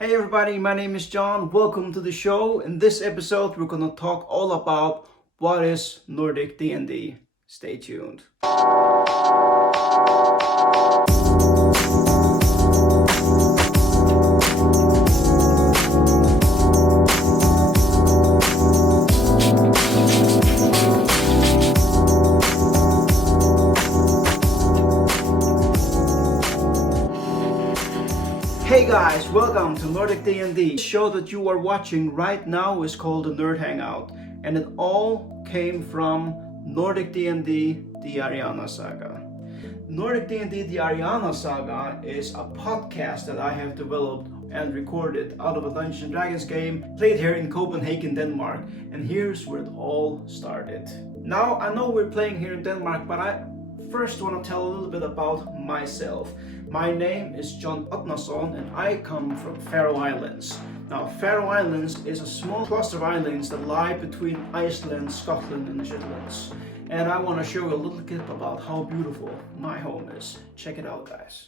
Hey everybody, my name is John. Welcome to the show. In this episode, we're gonna talk all about what is Nordic D&D. Stay tuned. Hey guys, welcome to Nordic D&D. The show that you are watching right now is called The Nerd Hangout, and it all came from Nordic D&D The Ariana Saga. Nordic D&D The Ariana Saga is a podcast that I have developed and recorded out of a Dungeons & Dragons game played here in Copenhagen, Denmark, and here's where it all started. Now, I know we're playing here in Denmark, but I first want to tell a little bit about myself. My name is John Otnason and I come from Faroe Islands. Now, Faroe Islands is a small cluster of islands that lie between Iceland, Scotland and the Shetlands. And I want to show you a little clip about how beautiful my home is. Check it out, guys.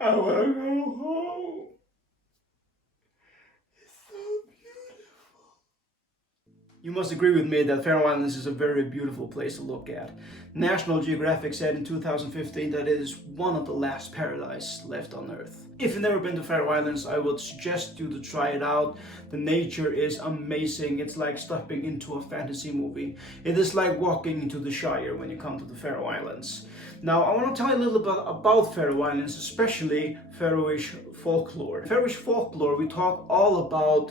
I want to go home. It's so beautiful. You must agree with me that Faroe Islands is a very beautiful place to look at. National Geographic said in 2015 that it is one of the last paradise left on Earth. If you've never been to Faroe Islands, I would suggest you to try it out. The nature is amazing. It's like stepping into a fantasy movie. It is like walking into the Shire when you come to the Faroe Islands. Now, I want to tell you a little bit about Faroe Islands, especially Faroese folklore. Faroese folklore, we talk all about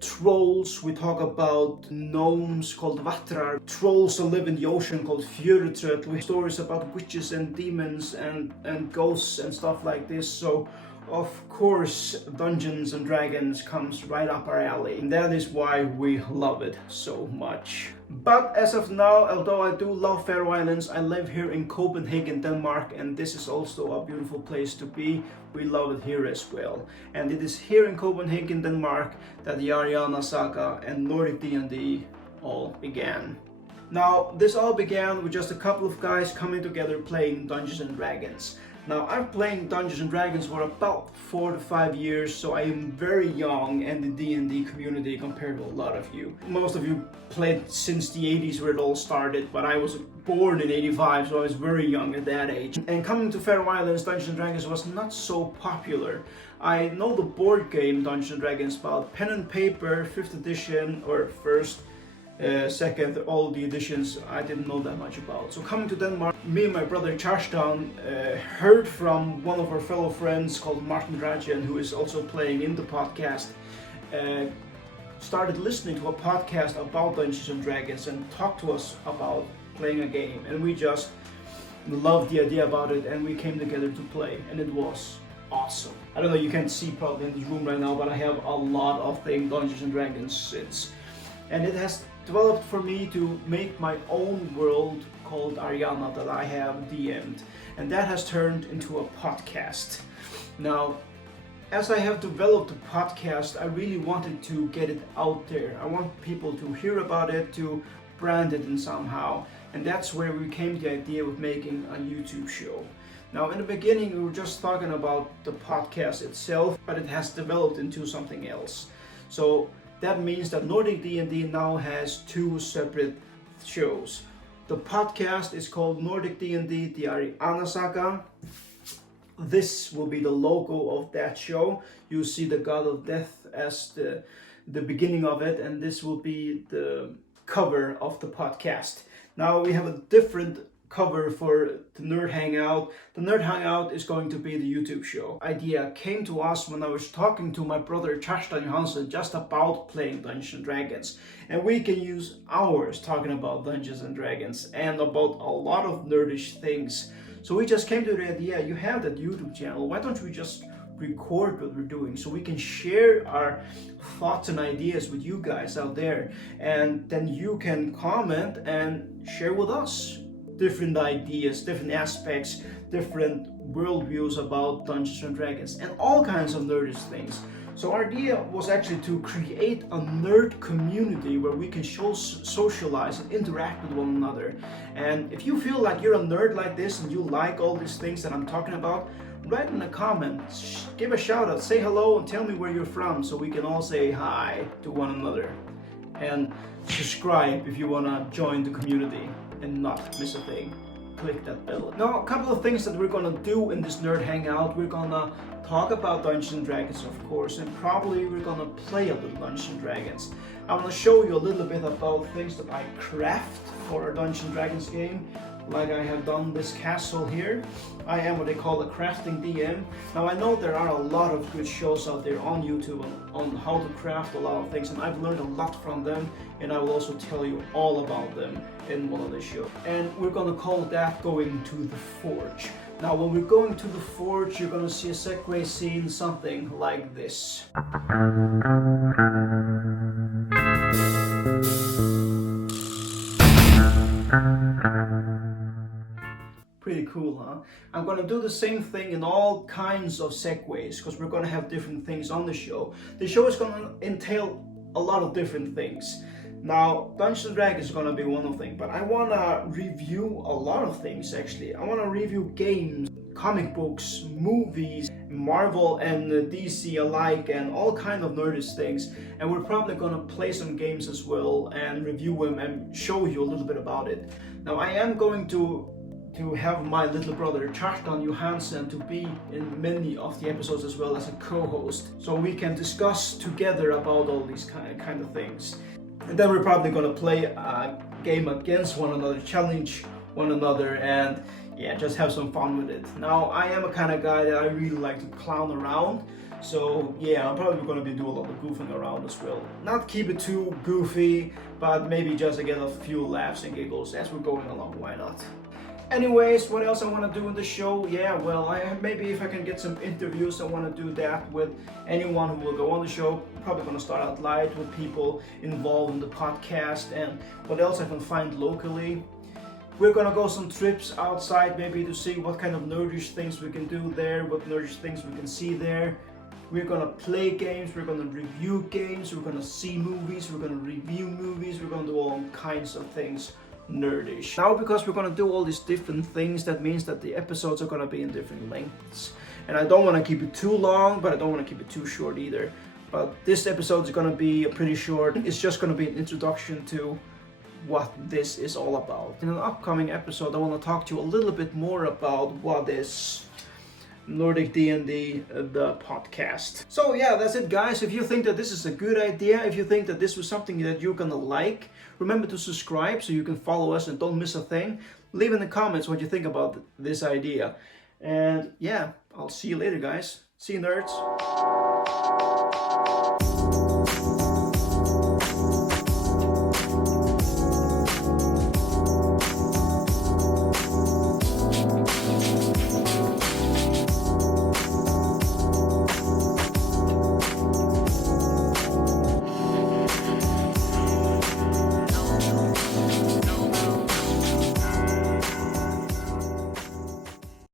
trolls, we talk about gnomes called vatrar, trolls that live in the ocean called fjörutröll, we have stories about witches and demons and ghosts and stuff like this. So of course Dungeons and Dragons comes right up our alley, and that is why we love it so much. But as of now, although I do love Faroe Islands, I live here in Copenhagen, Denmark, and this is also a beautiful place to be. We love it here as well. And it is here in Copenhagen, Denmark that the Ariana Saga and Nordic D&D all began. Now, this all began with just a couple of guys coming together playing Dungeons and Dragons. Now, I've playing Dungeons and Dragons for about 4 to 5 years, so I am very young in the D&D community compared to a lot of you. Most of you played since the 80s where it all started, but I was born in 85, so I was very young at that age. And coming to Faroe Islands, Dungeons and Dragons was not so popular. I know the board game Dungeons and Dragons, but pen and paper, 5th edition, or first, second, all the editions I didn't know that much about. So coming to Denmark, me and my brother Kjartan heard from one of our fellow friends called Martin Rajan, who is also playing in the podcast, started listening to a podcast about Dungeons and Dragons and talked to us about playing a game, and we just loved the idea about it, and we came together to play, and it was awesome. I don't know, you can't see probably in this room right now, but I have a lot of things Dungeons and Dragons since, and it has developed for me to make my own world called Ariana that I have DM'd, and that has turned into a podcast. Now, as I have developed a podcast, I really wanted to get it out there. I want people to hear about it, to brand it in somehow, and that's where we came to the idea of making a YouTube show. Now, in the beginning, we were just talking about the podcast itself, but it has developed into something else. So that means that Nordic D&D now has 2 separate shows. The podcast is called Nordic D&D The Ariana Saga. This will be the logo of that show. You see the God of Death as the beginning of it, and this will be the cover of the podcast. Now we have a different cover for the Nerd Hangout. The Nerd Hangout is going to be the YouTube show. Idea came to us when I was talking to my brother Kjartan Johansson just about playing Dungeons and Dragons. And we can use hours talking about Dungeons and Dragons and about a lot of nerdish things. So we just came to the idea, you have that YouTube channel, why don't we just record what we're doing so we can share our thoughts and ideas with you guys out there, and then you can comment and share with us different ideas, different aspects, different worldviews about Dungeons and Dragons, and all kinds of nerdish things. So our idea was actually to create a nerd community where we can socialize and interact with one another. And if you feel like you're a nerd like this and you like all these things that I'm talking about, write in the comments, give a shout out, say hello, and tell me where you're from so we can all say hi to one another. And subscribe if you want to join the community and not miss a thing. Click that bell. Now, a couple of things that we're gonna do in this Nerd Hangout. We're gonna talk about Dungeons and Dragons, of course, and probably we're gonna play a little Dungeons and Dragons. I wanna show you a little bit about things that I craft for a Dungeons and Dragons game. Like I have done this castle here. I am what they call a crafting DM. Now I know there are a lot of good shows out there on YouTube on how to craft a lot of things, and I've learned a lot from them, and I will also tell you all about them in one of the shows. And we're gonna call that going to the forge. Now when we're going to the forge, you're gonna see a segue scene, something like this. Pretty cool, huh? I'm gonna do the same thing in all kinds of segues because we're gonna have different things on the show. The show is gonna entail a lot of different things. Now, Dungeons & Dragons is gonna be one of them, but I wanna review a lot of things actually. I wanna review games, comic books, movies, Marvel and DC alike, and all kind of nerdish things. And we're probably gonna play some games as well and review them and show you a little bit about it. Now, I am going to have my little brother Kjartan Johansen to be in many of the episodes as well as a co-host, so we can discuss together about all these kind of things. And then we're probably gonna play a game against one another, challenge one another, and yeah, just have some fun with it. Now, I am a kind of guy that I really like to clown around, so yeah, I'm probably gonna be doing a lot of goofing around as well. Not keep it too goofy, but maybe just to get a few laughs and giggles as we're going along, why not? Anyways, what else I want to do in the show? Yeah, well, maybe if I can get some interviews, I want to do that with anyone who will go on the show. Probably going to start out live with people involved in the podcast, and what else I can find locally. We're going to go some trips outside maybe to see what kind of nerdish things we can do there, what nerdish things we can see there. We're going to play games, we're going to review games, we're going to see movies, we're going to review movies, we're going to do all kinds of things nerdish. Now, because we're gonna do all these different things, that means that the episodes are gonna be in different lengths. And I don't want to keep it too long, but I don't want to keep it too short either. But this episode is gonna be pretty short. It's just gonna be an introduction to what this is all about. In an upcoming episode, I want to talk to you a little bit more about what is Nordic D&D the podcast. So yeah, that's it guys. If you think that this is a good idea, if you think that this was something that you're gonna like, remember to subscribe so you can follow us and don't miss a thing. Leave in the comments what you think about this idea. And yeah, I'll see you later guys. See you nerds.